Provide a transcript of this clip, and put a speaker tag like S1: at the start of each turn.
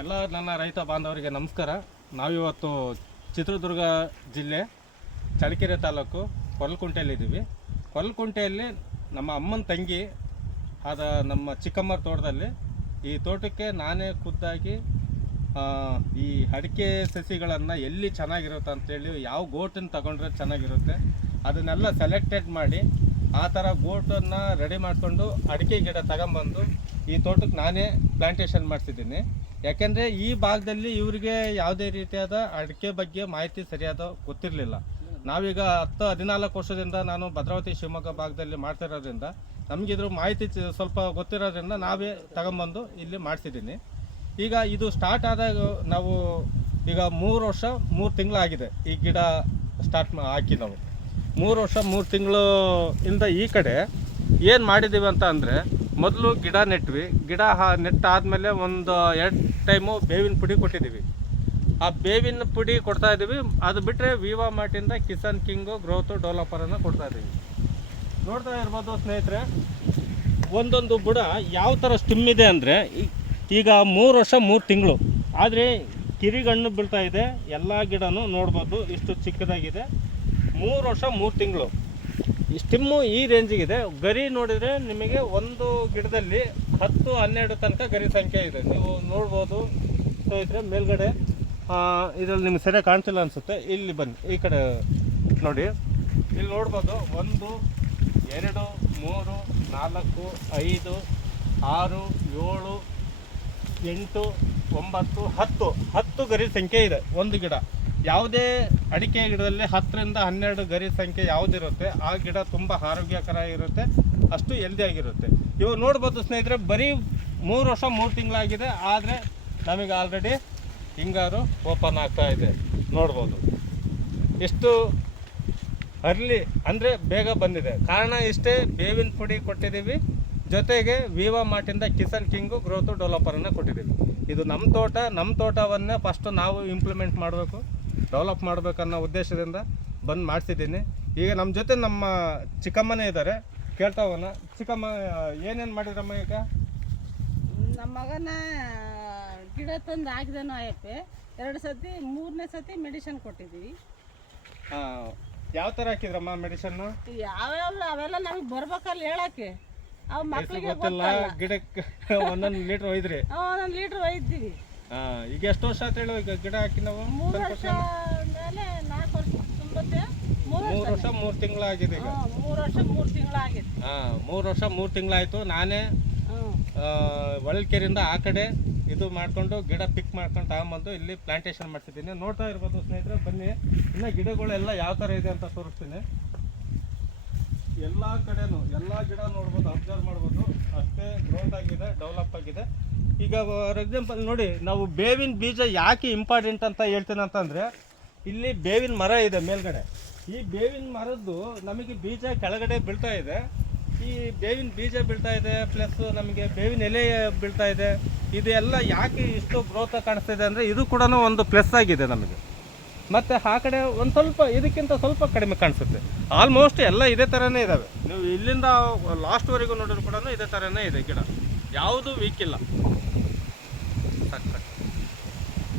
S1: ಎಲ್ಲ ನನ್ನ ರೈತ ಬಾಂಧವರಿಗೆ ನಮಸ್ಕಾರ. ನಾವಿವತ್ತು ಚಿತ್ರದುರ್ಗ ಜಿಲ್ಲೆ ಚಳ್ಳಕೆರೆ ತಾಲೂಕು ಕೊಲ್ಕುಂಟೆಯಲ್ಲಿದ್ದೀವಿ. ಕೊಲ್ಕುಂಟೆಯಲ್ಲಿ ನಮ್ಮ ಅಮ್ಮನ ತಂಗಿ ಆದ ನಮ್ಮ ಚಿಕ್ಕಮ್ಮರ ತೋಟದಲ್ಲಿ ಈ ತೋಟಕ್ಕೆ ನಾನೇ ಖುದ್ದಾಗಿ ಈ ಅಡಿಕೆ ಸಸಿಗಳನ್ನು ಎಲ್ಲಿ ಚೆನ್ನಾಗಿರುತ್ತೆ ಅಂತೇಳಿ ಯಾವ ಗೋಟನ್ನು ತಗೊಂಡ್ರೆ ಚೆನ್ನಾಗಿರುತ್ತೆ, ಅದನ್ನೆಲ್ಲ ಸೆಲೆಕ್ಟೆಡ್ ಮಾಡಿ ಆ ಥರ ಬೋಟನ್ನು ರೆಡಿ ಮಾಡಿಕೊಂಡು ಅಡಿಕೆ ಗಿಡ ತಗೊಂಬಂದು ಈ ತೋಟಕ್ಕೆ ನಾನೇ ಪ್ಲಾಂಟೇಶನ್ ಮಾಡಿಸಿದ್ದೀನಿ ಯಾಕೆಂದರೆ ಈ ಭಾಗದಲ್ಲಿ ಇವರಿಗೆ ಯಾವುದೇ ರೀತಿಯಾದ ಅಡಿಕೆ ಬಗ್ಗೆ ಮಾಹಿತಿ ಸರಿಯಾದ ಗೊತ್ತಿರಲಿಲ್ಲ. ನಾವೀಗ ಹತ್ತು ಹದಿನಾಲ್ಕು ವರ್ಷದಿಂದ ನಾನು ಭದ್ರಾವತಿ ಶಿವಮೊಗ್ಗ ಭಾಗದಲ್ಲಿ ಮಾಡ್ತಿರೋದ್ರಿಂದ ನಮಗೆ ಇದ್ರ ಮಾಹಿತಿ ಸ್ವಲ್ಪ ಗೊತ್ತಿರೋದ್ರಿಂದ ನಾವೇ ತಗೊಂಬಂದು ಇಲ್ಲಿ ಮಾಡಿಸಿದ್ದೀನಿ ಈಗ ಇದು ಸ್ಟಾರ್ಟ್ ಆದಾಗ ನಾವು ಈಗ ಮೂರು ವರ್ಷ, ಮೂರು ತಿಂಗಳಾಗಿದೆ ಈ ಗಿಡ ಸ್ಟಾರ್ಟ್ ಹಾಕಿ ನಾವು. ಮೂರು ವರ್ಷ, ಮೂರು ತಿಂಗಳು ಇಂದ ಈ ಕಡೆ ಏನು ಮಾಡಿದ್ದೀವಿ ಅಂತ ಅಂದರೆ ಮೊದಲು ಗಿಡ ನೆಟ್ವಿ. ಗಿಡ ನೆಟ್ಟಾದಮೇಲೆ ಒಂದು ಎರಡು ಟೈಮು ಬೇವಿನ ಪುಡಿ ಕೊಟ್ಟಿದ್ದೀವಿ ಆ ಬೇವಿನ ಪುಡಿ ಕೊಡ್ತಾ ಇದ್ದೀವಿ ಅದು ಬಿಟ್ಟರೆ ವಿವಾ ಮಾರ್ಟಿಂದ ಕಿಸಾನ್ ಕಿಂಗು ಗ್ರೋತು ಡೆವಲಪರನ್ನು ಕೊಡ್ತಾ ಇದ್ದೀವಿ ನೋಡ್ತಾ ಇರ್ಬೋದು ಸ್ನೇಹಿತರೆ, ಒಂದೊಂದು ಬುಡ ಯಾವ ಥರ ಸ್ಟಿಮ್ ಇದೆ ಅಂದರೆ ಈಗ ಮೂರು ವರ್ಷ, ಮೂರು ತಿಂಗಳು. ಆದರೆ ಕಿರಿಗಣ್ಣು ಬೀಳ್ತಾ ಇದೆ. ಎಲ್ಲ ಗಿಡನೂ ನೋಡ್ಬೋದು. ಇಷ್ಟು ಚಿಕ್ಕದಾಗಿದೆ. ಮೂರು ವರ್ಷ, ಮೂರು ತಿಂಗಳು. ಈ ಸ್ಟಿಮ್ಮು ಈ ರೇಂಜಿಗಿದೆ. ಗರಿ ನೋಡಿದರೆ ನಿಮಗೆ ಒಂದು ಗಿಡದಲ್ಲಿ ಹತ್ತು, ಹನ್ನೆರಡು ತನಕ ಗರಿ ಸಂಖ್ಯೆ ಇದೆ. ನೀವು ನೋಡ್ಬೋದು. ಸ್ನೇಹಿತರೆ ಮೇಲ್ಗಡೆ ಇದರಲ್ಲಿ ನಿಮ್ಗೆ ಸರಿಯಾಗಿ ಕಾಣ್ತಿಲ್ಲ ಅನಿಸುತ್ತೆ. ಇಲ್ಲಿ ಬನ್ನಿ, ಈ ಕಡೆ ನೋಡಿ. ಇಲ್ಲಿ ನೋಡ್ಬೋದು, ಒಂದು, ಎರಡು, ಮೂರು, ನಾಲ್ಕು, ಐದು, ಆರು, ಏಳು, ಎಂಟು, ಒಂಬತ್ತು, ಹತ್ತು. ಹತ್ತು ಗರಿ ಸಂಖ್ಯೆ ಇದೆ ಒಂದು ಗಿಡ. ಯಾವುದೇ ಅಡಿಕೆ ಗಿಡದಲ್ಲಿ ಹತ್ತರಿಂದ ಹನ್ನೆರಡು ಗರಿ ಸಂಖ್ಯೆ ಯಾವುದಿರುತ್ತೆ, ಆ ಗಿಡ ತುಂಬ ಆರೋಗ್ಯಕರ ಇರುತ್ತೆ ಅಷ್ಟು ಹೆಲ್ದಿ ಆಗಿರುತ್ತೆ. ಇವು ನೋಡ್ಬೋದು ಸ್ನೇಹಿತರೆ, ಬರೀ ಮೂರು ವರ್ಷ, ಮೂರು ತಿಂಗಳಾಗಿದೆ, ಆದರೆ ನಮಗೆ ಆಲ್ರೆಡಿ ಹಿಂಗಾರು ಓಪನ್ ಆಗ್ತಾ ಇದೆ. ನೋಡ್ಬೋದು. ಎಷ್ಟು ಅರ್ಲಿ ಅಂದರೆ ಬೇಗ ಬಂದಿದೆ. ಕಾರಣ ಇಷ್ಟೇ, ಬೇವಿನ ಪುಡಿ ಕೊಟ್ಟಿದ್ದೀವಿ. ಜೊತೆಗೆ ವಿವಾ ಮಾರ್ಟಿಂದ ಕಿಸನ್ ಕಿಂಗು ಗ್ರೋತು ಡೆವಲಪರನ್ನು ಕೊಟ್ಟಿದ್ದೀವಿ. ಇದು ನಮ್ಮ ತೋಟ ನಮ್ಮ ತೋಟವನ್ನೇ ಫಸ್ಟು ನಾವು ಇಂಪ್ಲಿಮೆಂಟ್ ಮಾಡಬೇಕು. ಡೆವಲಪ್ ಮಾಡಬೇಕನ್ನೋ ಉದ್ದೇಶದಿಂದ ಬಂದು ಮಾಡಿಸಿದ್ದೀನಿ. ಈಗ ನಮ್ಮ ಜೊತೆ ನಮ್ಮ ಚಿಕ್ಕಮ್ಮನೇ ಇದ್ದಾರೆ ಕೇಳ್ತಾವನ್ನ ಚಿಕ್ಕಮ್ಮ ಏನೇನು ಮಾಡಿದ್ರಮ್ಮ ಈಗ?
S2: ನಮ್ಮ ಮಗನ ಗಿಡ ತಂದು ಹಾಕಿದನು ಆಯಪ್ಪೆ ಎರಡು ಸತಿ ಮೂರನೇ ಸತಿ ಮೆಡಿಸಿನ್ ಕೊಟ್ಟಿದ್ದೀವಿ
S1: ಯಾವ ಥರ ಹಾಕಿದ್ರಮ್ಮ ಮೆಡಿಸನ್ನು
S2: ಯಾವ್ಯಾವ ಅವೆಲ್ಲ ನಮಗೆ ಬರ್ಬೇಕಲ್ಲ ಹೇಳಕ್ಕೆ. ಅವ್ ಮಕ್ಳಿಗೆ
S1: ಗೊತ್ತಿಲ್ಲ. ಗಿಡಕ್ಕೆ ಒಂದೊಂದು ಲೀಟ್ರ್ ಒಯ್ದ್ರಿ.
S2: ಒಂದೊಂದು ಲೀಟ್ರ್ ಒಯ್ತೀವಿ
S1: ಹಾ, ಈಗ ಎಷ್ಟು ವರ್ಷ ಅಂತ ಹೇಳು ಈಗ ಗಿಡ ಹಾಕಿ ನಾವು
S2: ಮೂರು ವರ್ಷ ಮೇಲೆ ನಾಲ್ಕು ವರ್ಷ ತುಂಬುತ್ತೆ. ಮೂರು ವರ್ಷ
S1: ಮೂರು ತಿಂಗಳಾಗಿದೆ ಈಗ.
S2: ಮೂರು ವರ್ಷ ಮೂರು ತಿಂಗಳಾಗಿದೆ.
S1: ಹಾ ಮೂರು ವರ್ಷ ಮೂರು ತಿಂಗಳಾಯ್ತು. ನಾನೇ ಒಳಕೆರಿಂದ ಆ ಕಡೆ ಇದು ಮಾಡ್ಕೊಂಡು ಗಿಡ ಪಿಕ್ ಮಾಡ್ಕೊಂಡು ತಗೊಂಬಂದು ಇಲ್ಲಿ ಪ್ಲಾಂಟೇಶನ್ ಮಾಡ್ತಿದ್ದೀನಿ. ನೋಡ್ತಾ ಇರ್ಬೋದು ಸ್ನೇಹಿತರೆ ಬನ್ನಿ. ಇನ್ನು ಗಿಡಗಳೆಲ್ಲ ಯಾವ ಥರ ಇದೆ ಅಂತ ತೋರಿಸ್ತೀನಿ. ಎಲ್ಲ ಕಡೆನೂ ಎಲ್ಲ ಗಿಡ ನೋಡ್ಬೋದು ಅಬ್ಸರ್ವ್ ಮಾಡ್ಬೋದು. ಅಷ್ಟೇ ಗ್ರೋತ್ ಆಗಿದೆ ಡೆವಲಪ್ ಆಗಿದೆ. ಈಗ ಫಾರ್ ಎಕ್ಸಾಂಪಲ್ ನೋಡಿ, ನಾವು ಬೇವಿನ ಬೀಜ ಯಾಕೆ ಇಂಪಾರ್ಟೆಂಟ್ ಅಂತ ಹೇಳ್ತೀನಿ ಅಂತಂದರೆ, ಇಲ್ಲಿ ಬೇವಿನ ಮರ ಇದೆ ಮೇಲ್ಗಡೆ. ಈ ಬೇವಿನ ಮರದ್ದು ನಮಗೆ ಬೀಜ ಕೆಳಗಡೆ ಬೀಳ್ತಾ ಇದೆ. ಈ ಬೇವಿನ ಬೀಜ ಬೀಳ್ತಾ ಇದೆ ಪ್ಲಸ್ ನಮಗೆ ಬೇವಿನ ಎಲೆ ಬೀಳ್ತಾ ಇದೆ. ಇದೆಲ್ಲ ಯಾಕೆ ಇಷ್ಟು ಗ್ರೋತ್ ಕಾಣಿಸ್ತಿದೆ ಅಂದರೆ, ಇದು ಕೂಡ ಒಂದು ಪ್ಲಸ್ ಆಗಿದೆ ನಮಗೆ. ಮತ್ತು ಆ ಕಡೆ ಒಂದು ಸ್ವಲ್ಪ, ಇದಕ್ಕಿಂತ ಸ್ವಲ್ಪ ಕಡಿಮೆ ಕಾಣಿಸುತ್ತೆ. ಆಲ್ಮೋಸ್ಟ್ ಎಲ್ಲ ಇದೇ ಥರನೇ ಇದ್ದಾವೆ ನೀವು ಇಲ್ಲಿಂದ ಲಾಸ್ಟ್ವರೆಗೂ ನೋಡಿದ್ರು ಕೂಡ ಇದೇ ಥರನೇ ಇದೆ ಗಿಡ. ಯಾವುದು ವೀಕ್ ಇಲ್ಲ.